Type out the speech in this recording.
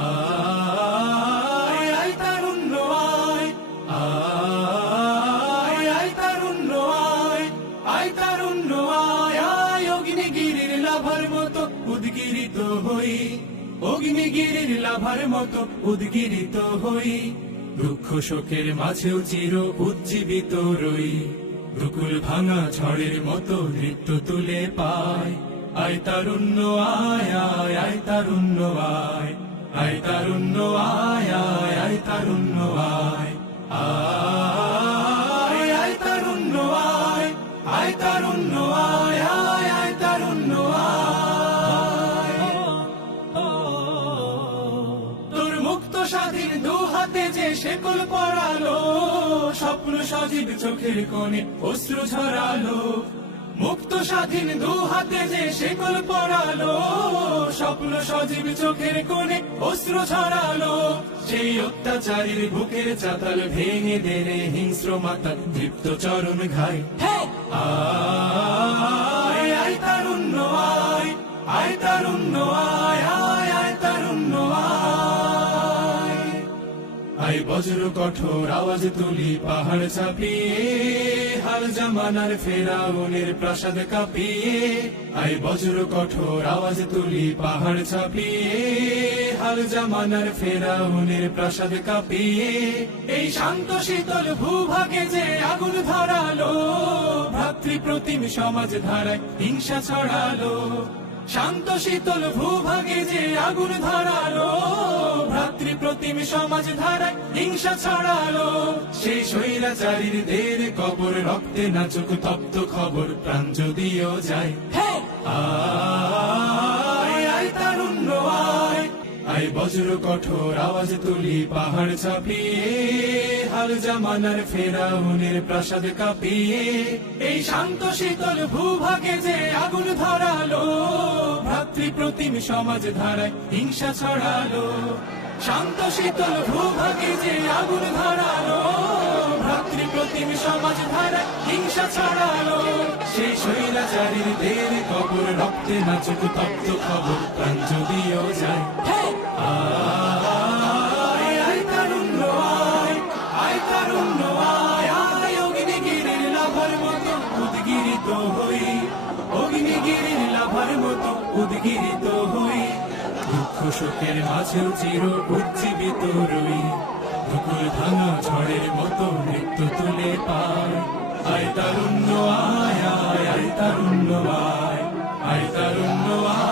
আয় আয় তারুণ্য আয়, আয় আয় তারুণ্য আয়, আয় তারুণ্য আয়, আয় অগ্নিগিরির লাভার মতো উদ্গিরিত হই, অগ্নিগিরির লাভার মতো উদ্গিরিত হই, দুঃখ শোকের মাঝেও চির উজ্জীবিত রই, দুকুল ভাঙা ঝড়ের মতো নৃত্য তুলে পায়। আয় তারুণ্য আয়, আয় আয় তারুণ্য আয়, আয় তারুণ্য আয়, আয় আয় তারুণ্য আয়, আয় আয় তারুণ্য আয়, আয় তারুণ্য আয়, আয় আয় তারুণ্য আয়। তোর মুক্ত স্বাধীন দু হাতে যে শেকল পরালো, স্বপ্ন সজীব চোখের কোণে অশ্রু ঝরালো, মুক্ত স্বাধীন দু হাতে যে শেকল পরালো, স্বপ্ন সজীব চোখের কোণে অশ্রু ঝরালো, সেই অত্যাচারীর বুকের চাতাল ভেঙে দেনে হিংস্র মাতা দীপ্ত চরণ ঘাই। আয় আয় তারুণ্য আয়, আয় তারুণ্য আয়, আয় আয় তারুণ্য আয়। আয় বজ্র কঠোর আওয়াজ তুলি পাহাড় চাপিয়ে, হাল জামানার ফেরাউনের প্রাসাদ কাঁপিয়ে, আয় বজ্র কঠোর আওয়াজ তুলি পাহাড় চাপিয়ে, হাল জামানার ফেরাউনের প্রাসাদ কাঁপিয়ে, এই শান্ত শীতল ভূভাগে যে আগুন ধরালো, ভ্রাতৃপ্রতিম সমাজ ধারায় হিংসা ছড়ালো, শান্ত শীতল ভূভাগে যে আগুন ধরালো, ভ্রাতৃপ্রতিম সমাজ ধারায় হিংসা ছড়ালো, সেই স্বৈরাচারীর দের কবর রক্তে নাচুক তপ্ত খবর প্রাণ যদিও যায়। আয় আয় তারুণ্য আয়, আয় বজ্র কঠোর আওয়াজ তুলি পাহাড় চাপিয়ে, হাল জামানার ফেরাউনের প্রাসাদ কাঁপিয়ে, এই শান্ত শীতল ভূভাগে যে আগুন ধরালো, ভ্রাতৃপ্রতিম সমাজ ধারায় হিংসা ছড়ালো, শান্ত শীতল ভূভাগে যে আগুন ধরালো, ভ্রাতৃপ্রতিম সমাজ ধারায় হিংসা ছড়ালো, সেই স্বৈরাচারীর দের কবর রক্তে নাচুক তপ্ত খবর প্রাণ যদিও যায়। আয় আয় তারুণ্য আয়, আয় তারুণ্য আয়, আয় অগ্নিগিরির লাভার মতো উদ্গিরিত হই, অগ্নিগিরির লাভার মতো উদ্গিরিত হই, দুঃখ শোকের মাঝেও চির উজ্জীবিত রই, দুকুল ভাঙা ঝড়ের মতো নৃত্য তুলে পায়। আয় তারুণ্য আয়, আয় আয় তারুণ্য আয়, আয় তারুণ্য আয়।